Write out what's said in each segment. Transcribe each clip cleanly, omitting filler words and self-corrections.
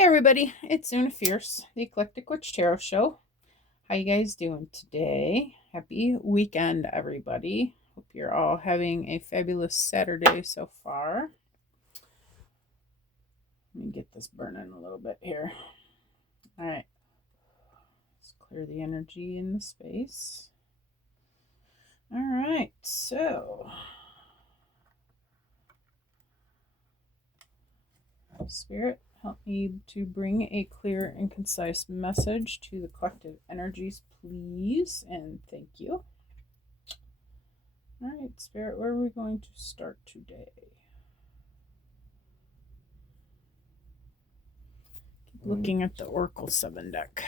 Hey everybody, it's Una Fierce, the Eclectic Witch Tarot Show. How you guys doing today? Happy weekend, everybody. Hope you're all having a fabulous Saturday so far. Let me get this burning a little bit here. All right, let's clear the energy in the space. All right, so Spirit, help me to bring a clear and concise message to the collective energies, please, and thank you. All right, Spirit, where are we going to start today? Keep looking at the Oracle 7 deck.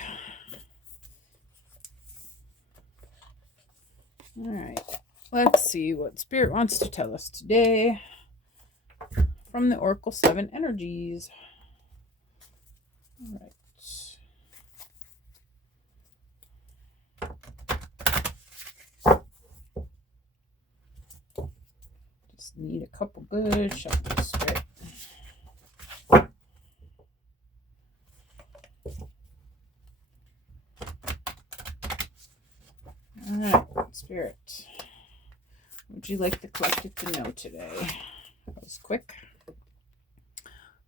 All right, let's see what Spirit wants to tell us today from the Oracle 7 energies. All right. Just need a couple good shuffles, Spirit. All right, Spirit. What would you like the collective to know today? That was quick.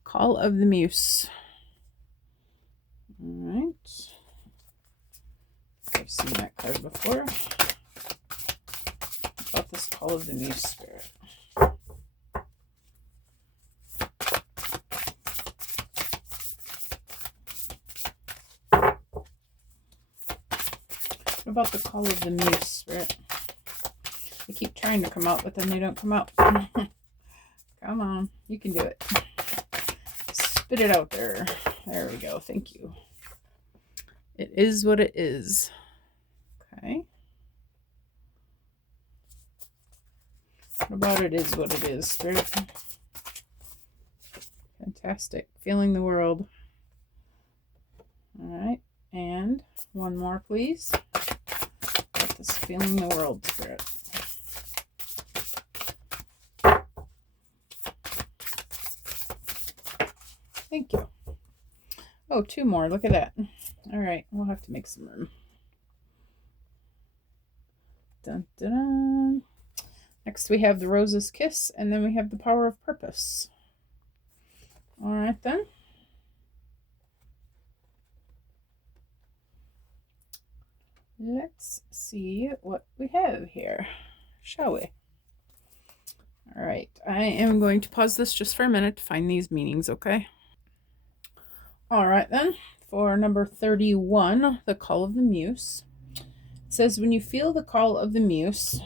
Call of the Muse. All right. I've seen that card before. About this Call of the Muse, Spirit. What about the Call of the Muse, Spirit? They keep trying to come out, but then they don't come out. Come on, you can do it. Spit it out there. There we go. Thank you. It is what it is. Okay. What about it is what it is, Spirit? Fantastic. Feeling the world. All right. And one more, please. Got this feeling the world, Spirit. Thank you. Oh, two more. Look at that. All right. We'll have to make some room. Dun, dun, dun. Next, we have the Rose's Kiss, and then we have the Power of Purpose. All right, then. Let's see what we have here, shall we? All right. I am going to pause this just for a minute to find these meanings, okay? All right, then. For number 31, the Call of the Muse. It says, when you feel the call of the Muse,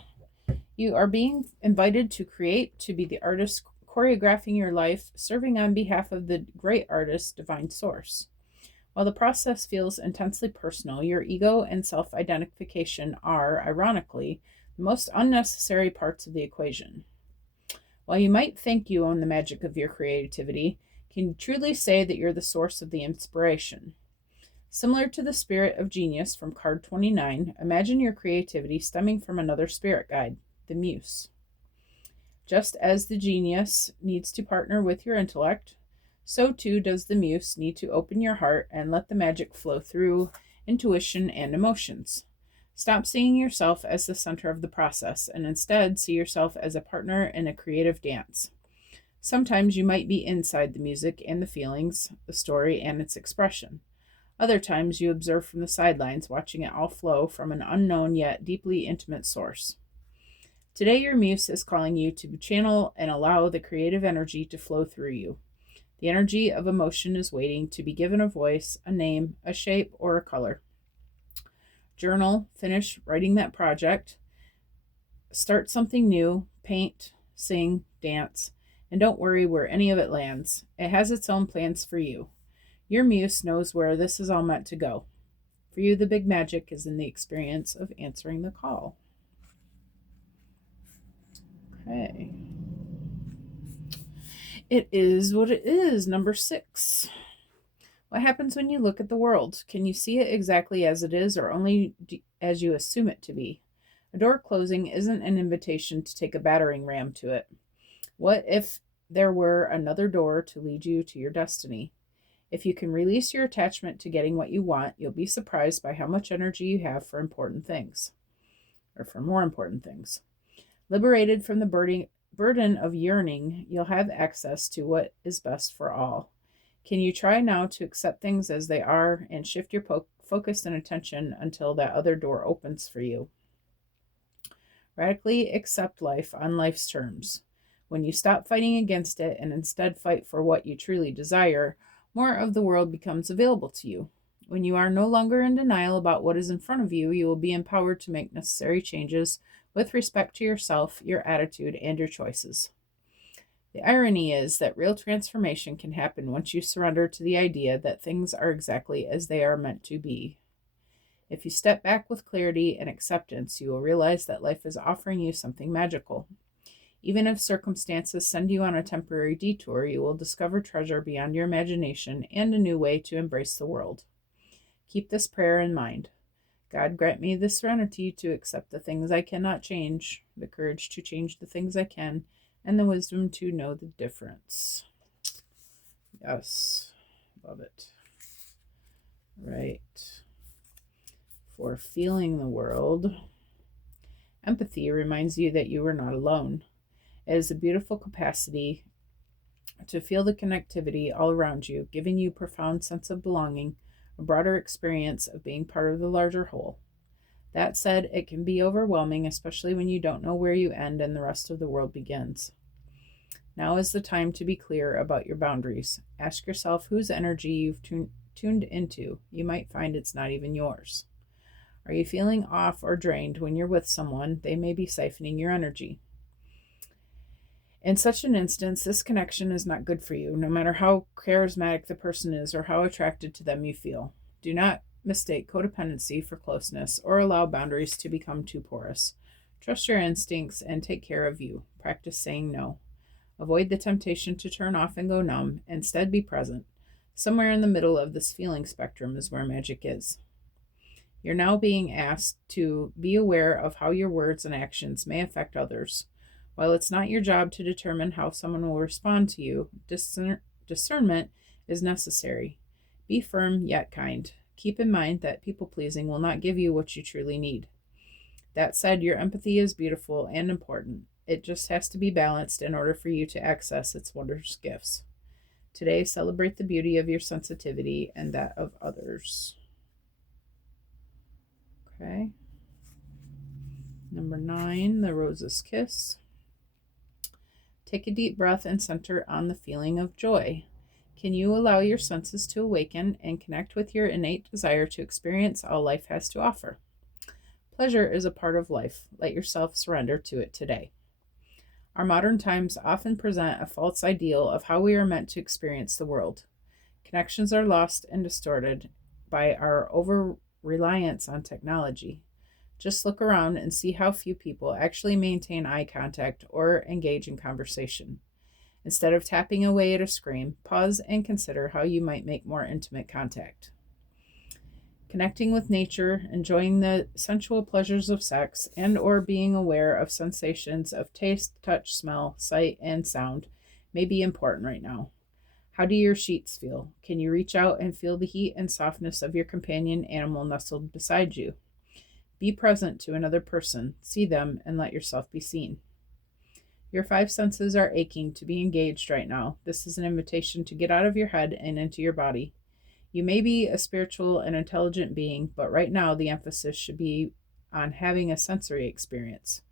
you are being invited to create, to be the artist choreographing your life, serving on behalf of the great artist, Divine Source. While the process feels intensely personal, your ego and self-identification are, ironically, the most unnecessary parts of the equation. While you might think you own the magic of your creativity, can you truly say that you're the source of the inspiration? Similar to the spirit of genius from card 29, imagine your creativity stemming from another spirit guide, the Muse. Just as the genius needs to partner with your intellect, so too does the Muse need to open your heart and let the magic flow through intuition and emotions. Stop seeing yourself as the center of the process and instead see yourself as a partner in a creative dance. Sometimes you might be inside the music and the feelings, the story and its expression. Other times you observe from the sidelines, watching it all flow from an unknown yet deeply intimate source. Today your Muse is calling you to channel and allow the creative energy to flow through you. The energy of emotion is waiting to be given a voice, a name, a shape, or a color. Journal, finish writing that project, start something new, paint, sing, dance, and don't worry where any of it lands. It has its own plans for you. Your Muse knows where this is all meant to go. For you, the big magic is in the experience of answering the call. Okay. It is what it is, number 6. What happens when you look at the world? Can you see it exactly as it is or only as you assume it to be? A door closing isn't an invitation to take a battering ram to it. What if there were another door to lead you to your destiny? If you can release your attachment to getting what you want, you'll be surprised by how much energy you have for important things, or for more important things. Liberated from the burden of yearning, you'll have access to what is best for all. Can you try now to accept things as they are and shift your focus and attention until that other door opens for you? Radically accept life on life's terms. When you stop fighting against it and instead fight for what you truly desire, more of the world becomes available to you. When you are no longer in denial about what is in front of you, you will be empowered to make necessary changes with respect to yourself, your attitude, and your choices. The irony is that real transformation can happen once you surrender to the idea that things are exactly as they are meant to be. If you step back with clarity and acceptance, you will realize that life is offering you something magical. Even if circumstances send you on a temporary detour, you will discover treasure beyond your imagination and a new way to embrace the world. Keep this prayer in mind. God, grant me the serenity to accept the things I cannot change, the courage to change the things I can, and the wisdom to know the difference. Yes, love it. Right. For feeling the world, empathy reminds you that you are not alone. It is a beautiful capacity to feel the connectivity all around you, giving you a profound sense of belonging, a broader experience of being part of the larger whole. That said, it can be overwhelming, especially when you don't know where you end and the rest of the world begins. Now is the time to be clear about your boundaries. Ask yourself whose energy you've tuned into. You might find it's not even yours. Are you feeling off or drained when you're with someone? They may be siphoning your energy. In such an instance, this connection is not good for you, no matter how charismatic the person is or how attracted to them you feel. Do not mistake codependency for closeness or allow boundaries to become too porous. Trust your instincts and take care of you. Practice saying no. Avoid the temptation to turn off and go numb. Instead, be present. Somewhere in the middle of this feeling spectrum is where magic is. You're now being asked to be aware of how your words and actions may affect others. While it's not your job to determine how someone will respond to you, discernment is necessary. Be firm yet kind. Keep in mind that people-pleasing will not give you what you truly need. That said, your empathy is beautiful and important. It just has to be balanced in order for you to access its wondrous gifts. Today, celebrate the beauty of your sensitivity and that of others. Okay. Number 9, the Rose's Kiss. Take a deep breath and center on the feeling of joy. Can you allow your senses to awaken and connect with your innate desire to experience all life has to offer? Pleasure is a part of life. Let yourself surrender to it today. Our modern times often present a false ideal of how we are meant to experience the world. Connections are lost and distorted by our over-reliance on technology. Just look around and see how few people actually maintain eye contact or engage in conversation. Instead of tapping away at a screen, pause and consider how you might make more intimate contact. Connecting with nature, enjoying the sensual pleasures of sex, and or being aware of sensations of taste, touch, smell, sight, and sound may be important right now. How do your sheets feel? Can you reach out and feel the heat and softness of your companion animal nestled beside you? Be present to another person, see them, and let yourself be seen. Your 5 senses are aching to be engaged right now. This is an invitation to get out of your head and into your body. You may be a spiritual and intelligent being, but right now the emphasis should be on having a sensory experience.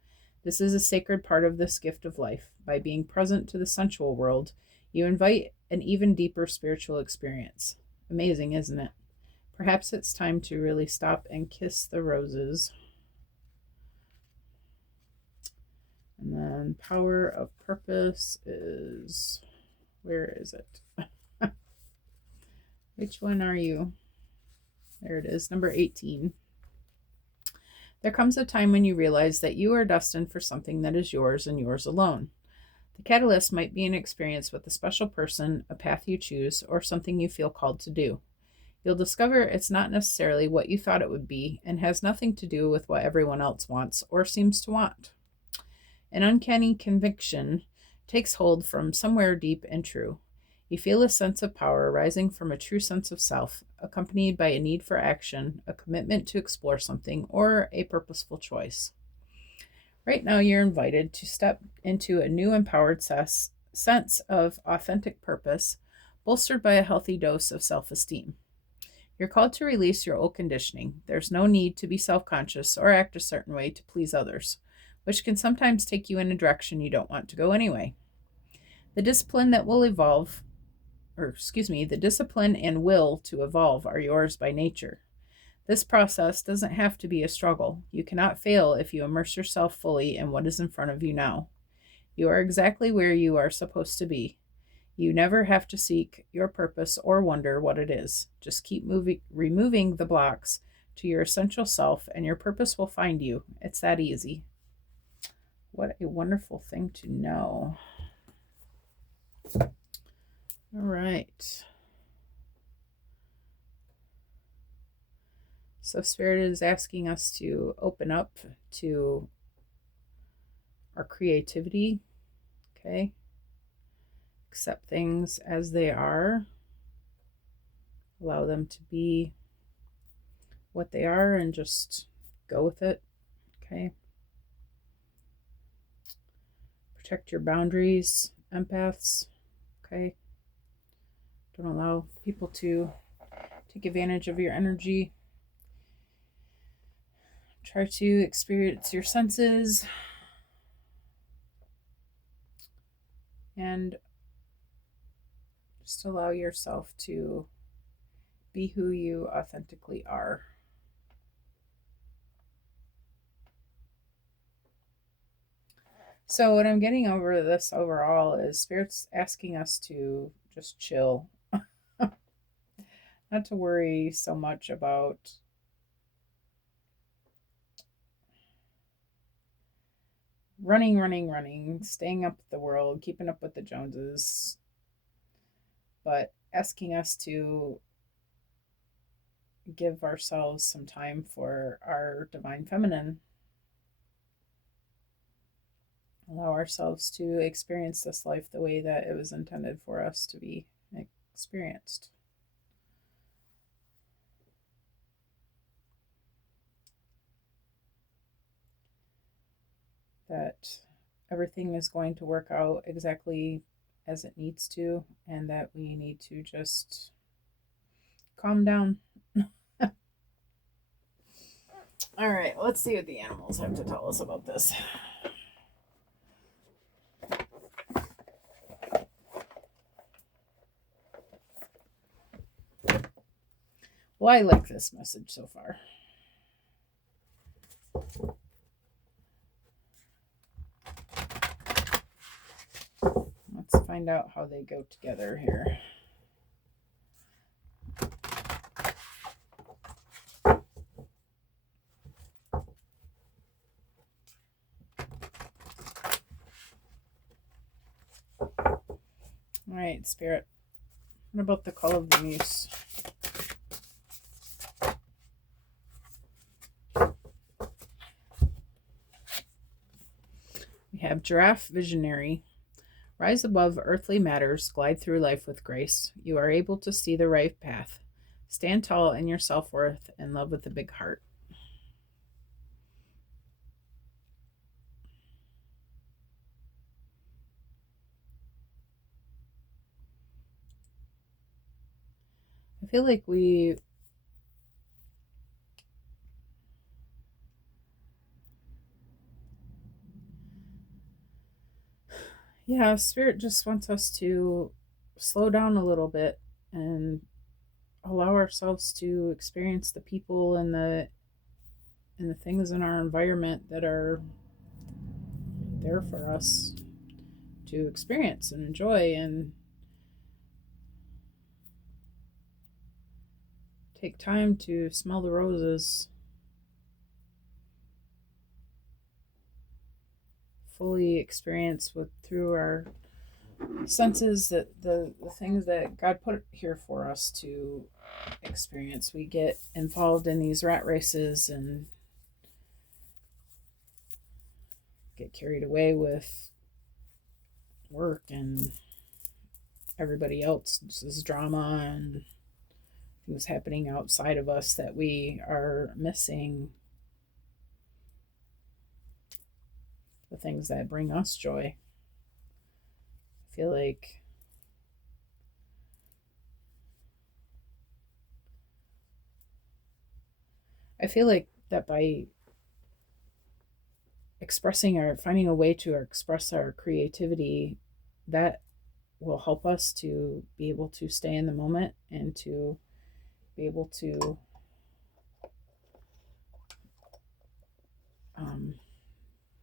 This is a sacred part of this gift of life. By being present to the sensual world, you invite an even deeper spiritual experience. Amazing, isn't it? Perhaps it's time to really stop and kiss the roses. And then Power of Purpose is, where is it? Which one are you? There it is, number 18. There comes a time when you realize that you are destined for something that is yours and yours alone. The catalyst might be an experience with a special person, a path you choose, or something you feel called to do. You'll discover it's not necessarily what you thought it would be and has nothing to do with what everyone else wants or seems to want. An uncanny conviction takes hold from somewhere deep and true. You feel a sense of power rising from a true sense of self, accompanied by a need for action, a commitment to explore something, or a purposeful choice. Right now, you're invited to step into a new empowered sense of authentic purpose, bolstered by a healthy dose of self esteem. You're called to release your old conditioning. There's no need to be self conscious or act a certain way to please others, which can sometimes take you in a direction you don't want to go anyway. The discipline that will evolve, the discipline and will to evolve are yours by nature. This process doesn't have to be a struggle. You cannot fail if you immerse yourself fully in what is in front of you now. You are exactly where you are supposed to be. You never have to seek your purpose or wonder what it is. Just keep removing the blocks to your essential self, and your purpose will find you. It's that easy. What a wonderful thing to know. All right. So Spirit is asking us to open up to our creativity, okay? Accept things as they are. Allow them to be what they are and just go with it, okay? Protect your boundaries, empaths, okay? Don't allow people to take advantage of your energy. Try to experience your senses and just allow yourself to be who you authentically are. So what I'm getting over this overall is Spirit's asking us to just chill. Not to worry so much about running, staying up with the world, keeping up with the Joneses, but asking us to give ourselves some time for our divine feminine. Allow ourselves to experience this life the way that it was intended for us to be experienced. That everything is going to work out exactly as it needs to, and that we need to just calm down. All right, let's see what the animals have to tell us about this. Well, I like this message so far. Let's find out how they go together here. All right, Spirit. What about the call of the muse? We have Giraffe Visionary. Rise above earthly matters, glide through life with grace. You are able to see the right path. Stand tall in your self-worth and love with a big heart. I feel like Spirit just wants us to slow down a little bit and allow ourselves to experience the people and the things in our environment that are there for us to experience and enjoy, and take time to smell the roses, fully experience through our senses that the things that God put here for us to experience. We get involved in these rat races and get carried away with work and everybody else's drama and things happening outside of us that we are missing the things that bring us joy. I feel like that by expressing or finding a way to express our creativity, that will help us to be able to stay in the moment and to be able to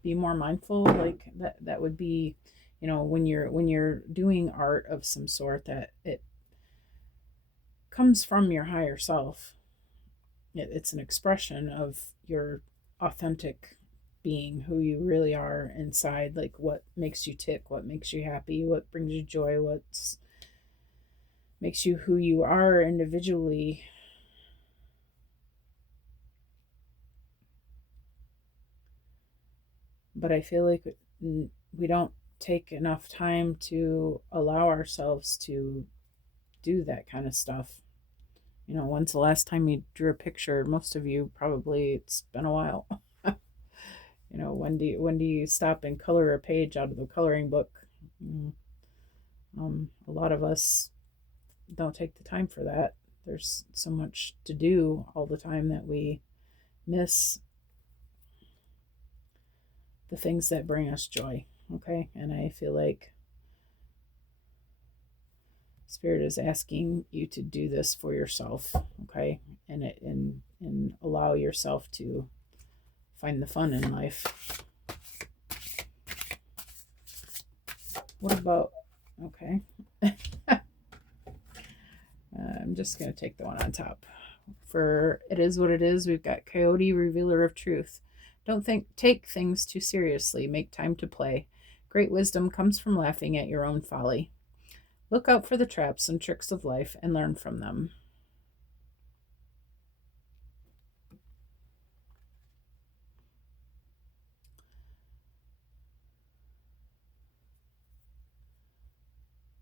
be more mindful. Like that would be, when you're doing art of some sort, that it comes from your higher self. It's an expression of your authentic being, who you really are inside, like what makes you tick, what makes you happy, what brings you joy, what makes you who you are individually. But I feel like we don't take enough time to allow ourselves to do that kind of stuff. When's the last time you drew a picture? Most of you probably, it's been a while. When do you stop and color a page out of the coloring book? A lot of us don't take the time for that. There's so much to do all the time that we miss the things that bring us joy. Okay, and I feel like Spirit is asking you to do this for yourself. Okay, and allow yourself to find the fun in life. What about, okay. I'm just going to take the one on top. For it is what it is, we've got Coyote, Revealer of Truth. Don't take things too seriously. Make time to play. Great wisdom comes from laughing at your own folly. Look out for the traps and tricks of life and learn from them.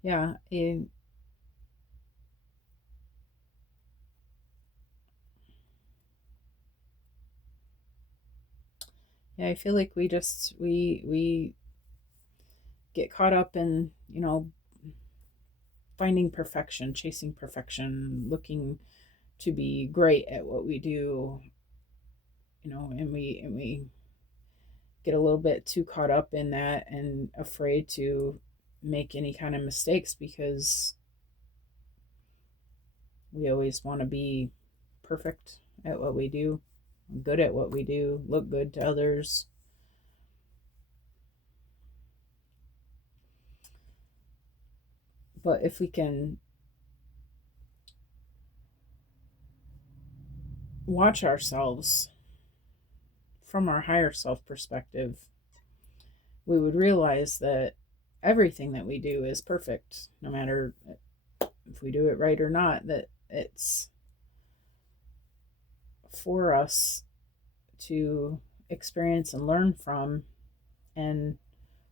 Yeah, yeah, I feel like we get caught up in, finding perfection, chasing perfection, looking to be great at what we do, and we get a little bit too caught up in that and afraid to make any kind of mistakes because we always want to be perfect at what we do, good at what we do, look good to others. But if we can watch ourselves from our higher self perspective, we would realize that everything that we do is perfect, no matter if we do it right or not, that it's for us to experience and learn from. And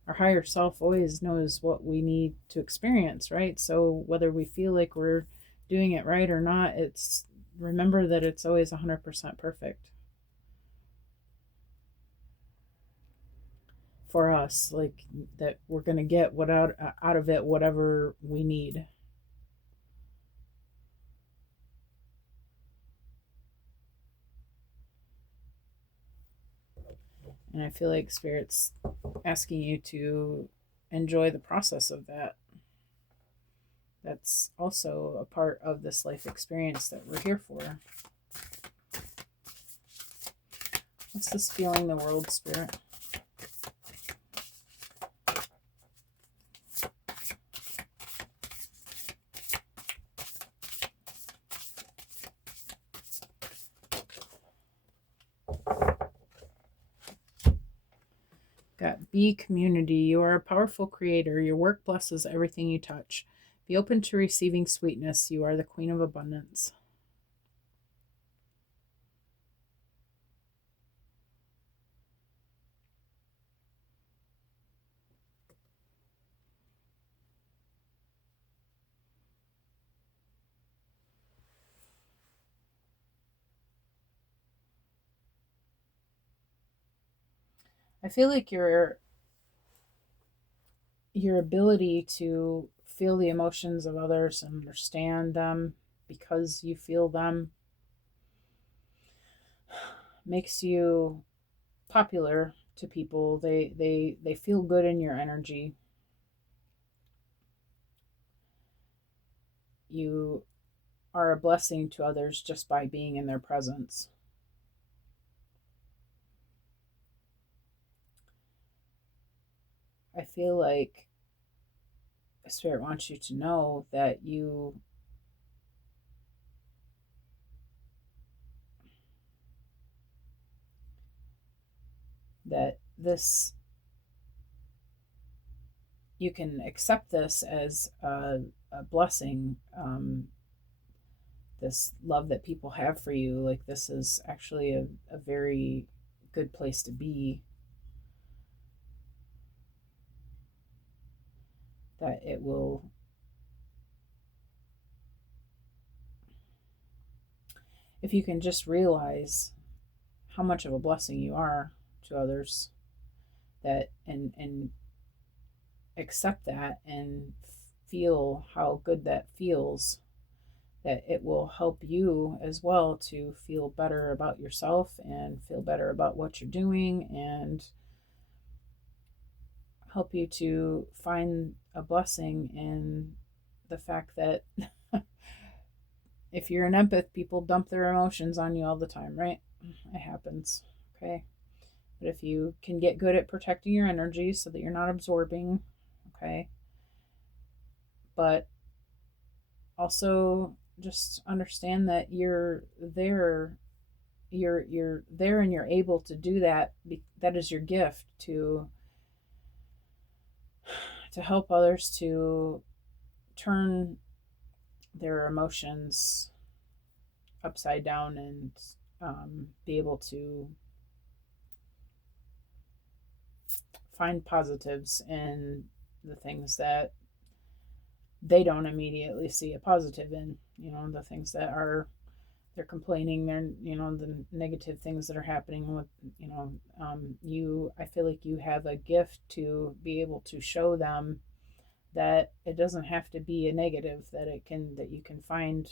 our higher self always knows what we need to experience, right? So whether we feel like we're doing it right or not, it's remember that it's always 100% perfect for us, like that we're going to get out of it whatever we need. And I feel like Spirit's asking you to enjoy the process of that. That's also a part of this life experience that we're here for. What's this feeling the world, Spirit? Got be community. You are a powerful creator. Your work blesses everything you touch. Be open to receiving sweetness. You are the queen of abundance. I feel like your ability to feel the emotions of others and understand them because you feel them makes you popular to people. They feel good in your energy. You are a blessing to others just by being in their presence. I feel like Spirit wants you to know that this, you can accept this as a blessing. This love that people have for you, like this is actually a very good place to be. That it will, if you can just realize how much of a blessing you are to others, that and accept that and feel how good that feels, that it will help you as well to feel better about yourself and feel better about what you're doing, and help you to find a blessing in the fact that if you're an empath, people dump their emotions on you all the time, right? It happens. Okay. But if you can get good at protecting your energy so that you're not absorbing, okay. But also just understand that you're there, you're there and you're able to do that. That is your gift to help others to turn their emotions upside down and be able to find positives in the things that they don't immediately see a positive in. The things that are, they're complaining, they're, the negative things that are happening with, I feel like you have a gift to be able to show them that it doesn't have to be a negative, that you can find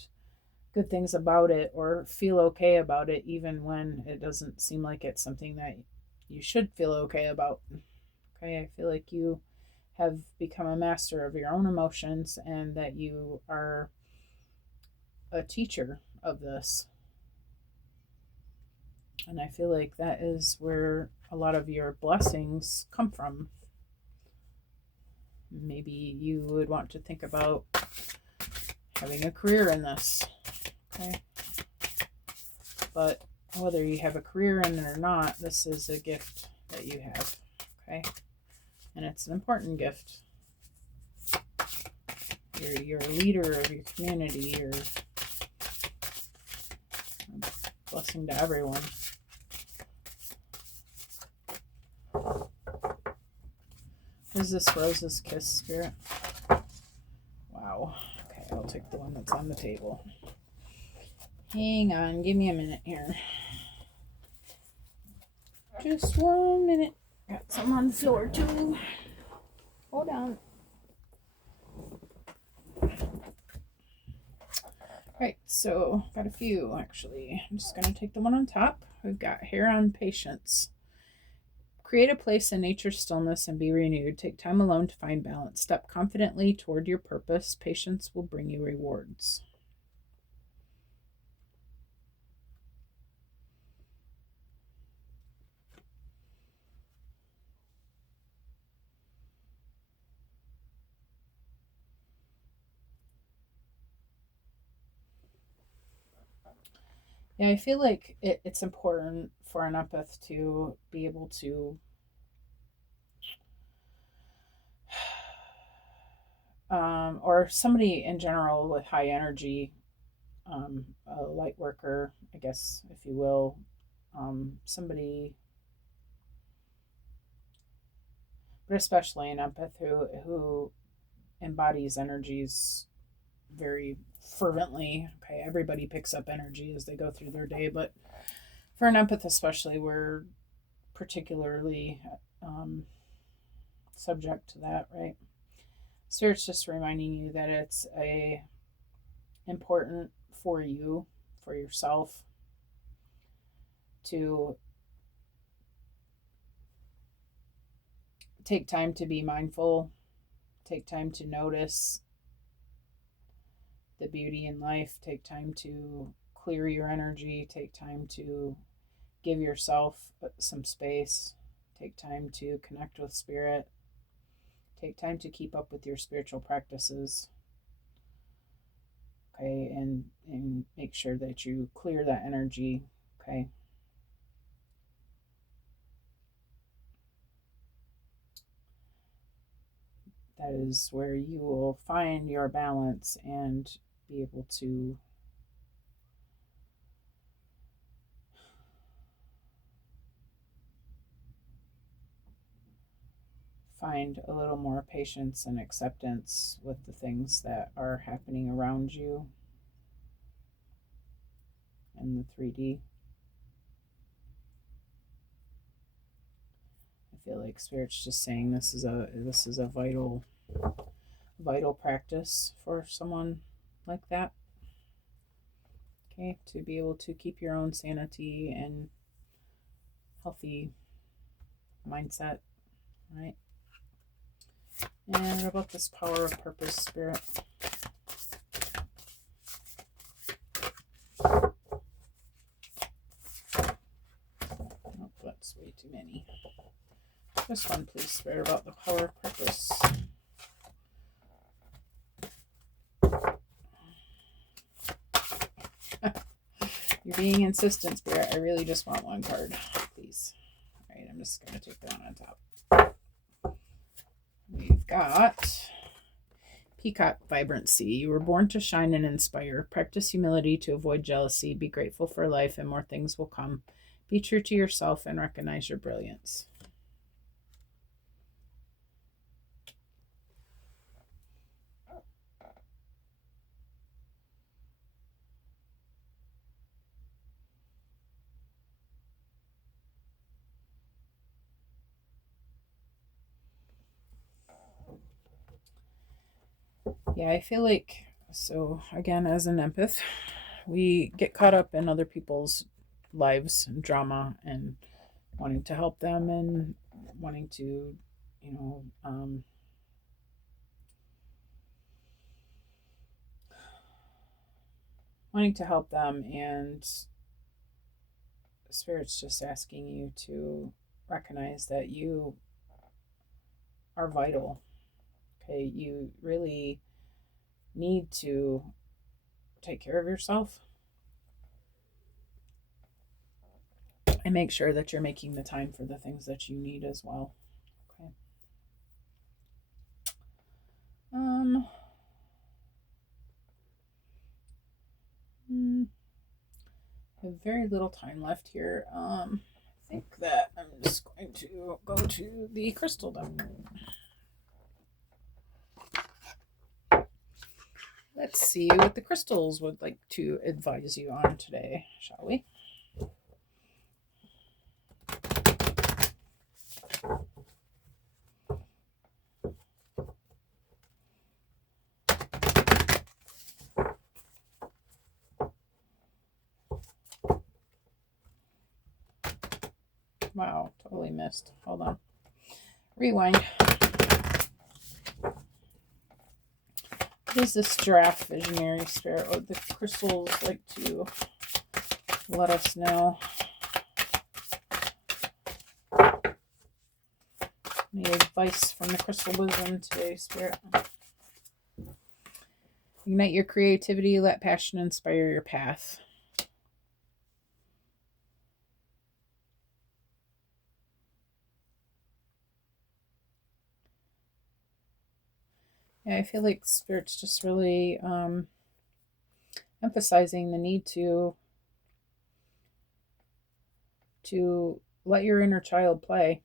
good things about it or feel okay about it, even when it doesn't seem like it's something that you should feel okay about. Okay, I feel like you have become a master of your own emotions and that you are a teacher of this. And I feel like that is where a lot of your blessings come from. Maybe you would want to think about having a career in this. Okay. But whether you have a career in it or not, this is a gift that you have. Okay. And it's an important gift. You're a leader of your community. You're a blessing to everyone. Is this Rose's Kiss, Spirit? Wow. Okay, I'll take the one that's on the table. Hang on, give me a minute here. Just 1 minute. Got some on the floor too. Hold on. Right, so got a few actually. I'm just gonna take the one on top. We've got Here on Patience. Create a place in nature's stillness and be renewed. Take time alone to find balance. Step confidently toward your purpose. Patience will bring you rewards. Yeah, I feel like it's important for an empath to be able to or somebody in general with high energy, a light worker, I guess, if you will, somebody, but especially an empath who embodies energies very fervently. Okay, everybody picks up energy as they go through their day, but for an empath especially, we're particularly subject to that, right? Spirit's just reminding you that it's important for you, for yourself, to take time to be mindful, take time to notice the beauty in life, take time to clear your energy, take time to give yourself some space, take time to connect with spirit, take time to keep up with your spiritual practices. Okay, and make sure that you clear that energy. Okay. That is where you will find your balance and be able to find a little more patience and acceptance with the things that are happening around you in the 3D. I feel like Spirit's just saying this is a vital practice for someone like that. Okay, to be able to keep your own sanity and healthy mindset, right? And what about this power of purpose, Spirit? Oh, that's way too many. This one, please, Spirit, about the power of purpose. You're being insistent, Spirit. I really just want one card, please. All right, I'm just going to take the one on top. We've got Peacock Vibrancy. You were born to shine and inspire. Practice humility to avoid jealousy. Be grateful for life and more things will come. Be true to yourself and recognize your brilliance. Yeah, I feel like, so again, as an empath, we get caught up in other people's lives and drama and wanting to help them and wanting to, you know, wanting to help them, and Spirit's just asking you to recognize that you are vital. Okay, you really need to take care of yourself and make sure that you're making the time for the things that you need as well. Okay. I have very little time left here. I think that I'm just going to go to the crystal deck. Let's see what the crystals would like to advise you on today, shall we? Wow, totally missed. Hold on. Rewind. What is this giraffe visionary spirit? Would the crystals like to let us know? Any advice from the crystal wisdom today, Spirit? Ignite your creativity. Let passion inspire your path. Yeah, I feel like Spirit's just really emphasizing the need to let your inner child play.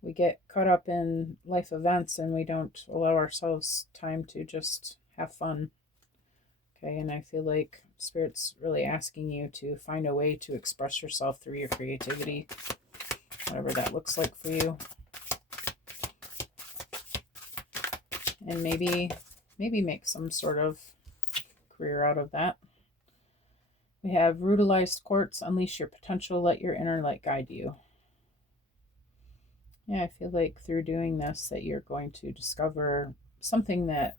We get caught up in life events and we don't allow ourselves time to just have fun. Okay, and I feel like Spirit's really asking you to find a way to express yourself through your creativity, whatever that looks like for you. And maybe make some sort of career out of that. We have Rudalized Quartz, unleash your potential, let your inner light guide you. Yeah, I feel like through doing this that you're going to discover something that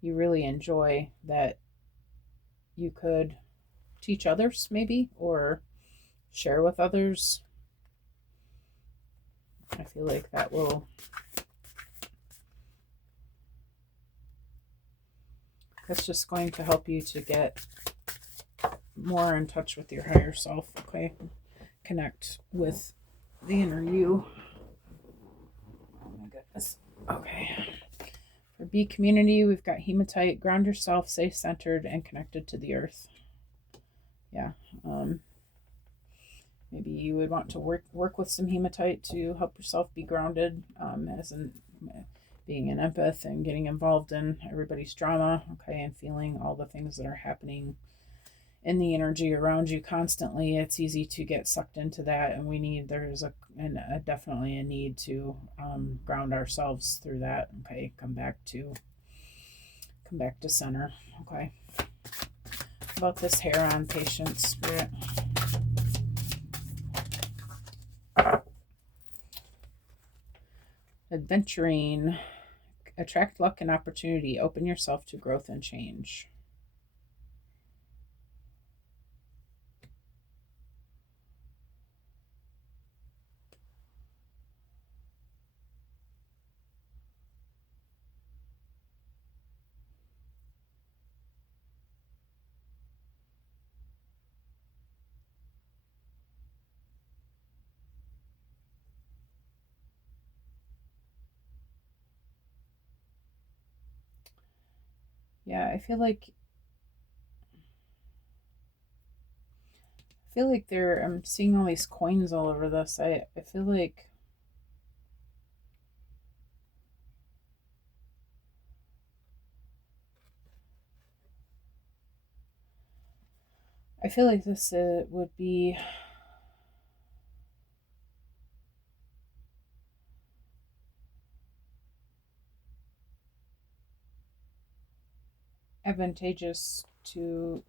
you really enjoy that you could teach others maybe, or share with others. I feel like that's just going to help you to get more in touch with your higher self, okay? Connect with the inner you. Oh my goodness. Okay. For B community, we've got hematite. Ground yourself, stay centered and connected to the earth. Yeah. Maybe you would want to work with some hematite to help yourself be grounded, as in being an empath and getting involved in everybody's drama, okay, and feeling all the things that are happening in the energy around you constantly. It's easy to get sucked into that, and there's definitely a need to ground ourselves through that. Okay, come back to center. Okay, about this hair on patience, Spirit. Adventuring, attract luck and opportunity, open yourself to growth and change. Yeah, I feel like I'm seeing all these coins all over this. I feel like this would be advantageous to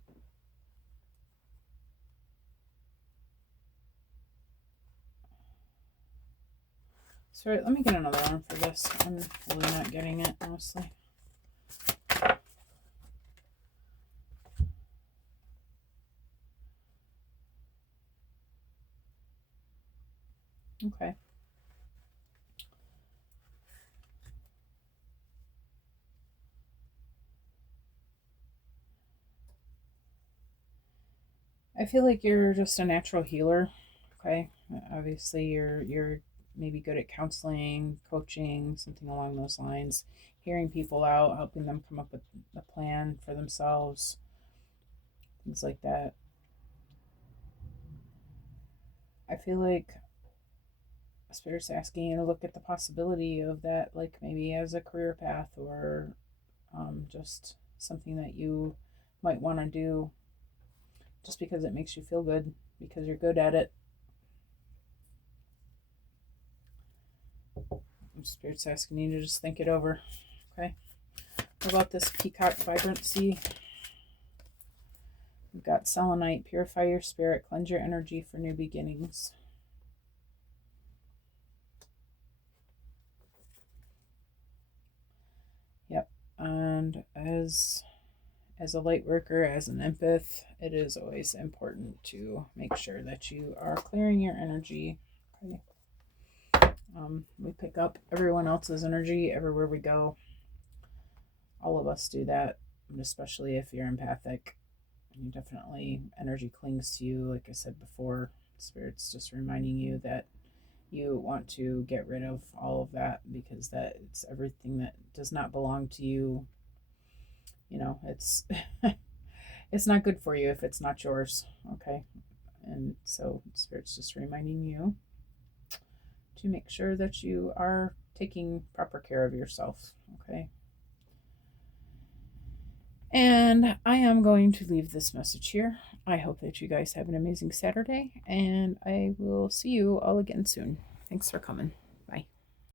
Sorry, let me get another one for this. I'm really not getting it, honestly. Okay. I feel like you're just a natural healer. Okay. Obviously you're maybe good at counseling, coaching, something along those lines, hearing people out, helping them come up with a plan for themselves, things like that. I feel like Spirit's asking you to look at the possibility of that, like maybe as a career path, or just something that you might want to do just because it makes you feel good, because you're good at it. Spirit's asking you to just think it over. Okay. What about this peacock vibrancy? We've got selenite, purify your spirit, cleanse your energy for new beginnings. Yep. And as a light worker, as an empath, it is always important to make sure that you are clearing your energy. Okay. We pick up everyone else's energy everywhere we go. All of us do that, especially if you're empathic. You definitely, energy clings to you. Like I said before, Spirit's just reminding you that you want to get rid of all of that, because that it's everything that does not belong to you. You know, it's it's not good for you if it's not yours. Okay. And so Spirit's just reminding you to make sure that you are taking proper care of yourself. Okay. And I am going to leave this message here. I hope that you guys have an amazing Saturday, and I will see you all again soon. Thanks for coming.